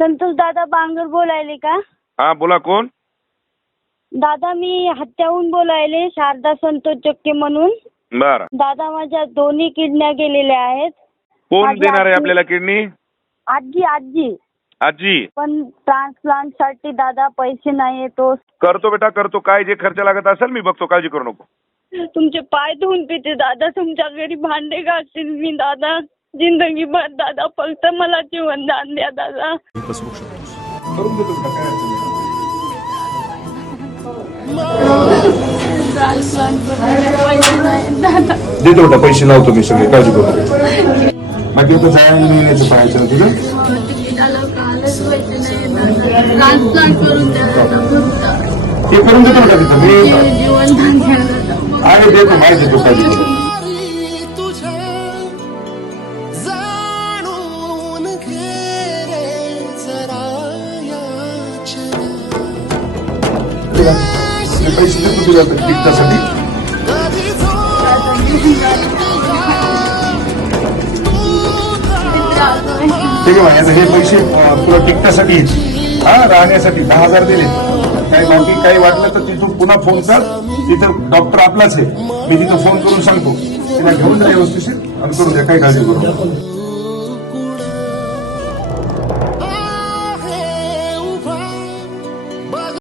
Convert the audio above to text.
संतोष दादा बांगर बोलायले का? हा बोला कोण? दादा मी हत्याहून बोलायले शारदा संतोष चक्के म्हणून. बर. दादा माझ्या दोन्ही किडन्या गेलेल्या आहेत. कोण माझी देणार आहे आजी- आपल्याला किडनी? आजी आजी. आजी. पण ट्रान्सप्लांटसाठी दादा पैसे नाही तो करतो बेटा करतो. काय जे खर्च लागत असेल मी बघतो. काळजी करू नको. तुमचे पाय धुवून पिते दादा. तुमच्या घरी भांडे घासतील मी दादा. जिंदगीभर दादा फक्त मला जीवनदान द्या दादा करून देतो बेटा काय अडचण नाही. देतो बेटा पैसे लावतो मी सगळे काळजी करू नका. बाकी आता जायला येण्याचं पाहायचं ना तुझं. ते करून देतो बेटा तिथं मी जीवनदान द्या दादा आहे देतो माहिती देतो काळजी करू नका. तुला. मी पैसे देतो तुझ्या तिकिटासाठी ठीक आहे म्हणायचं हे पैसे तुला तिकिटासाठी हा राहण्यासाठी. दहा हजार दिले. काही बाकी काही वाटलं तर तिथून पुन्हा फोन कर. तिथं डॉक्टर आपलाच आहे. मी तिथं फोन करून सांगतो. तिला घेऊन जा व्यवस्थित. आणि करून द्या. काही काळजी करू नका.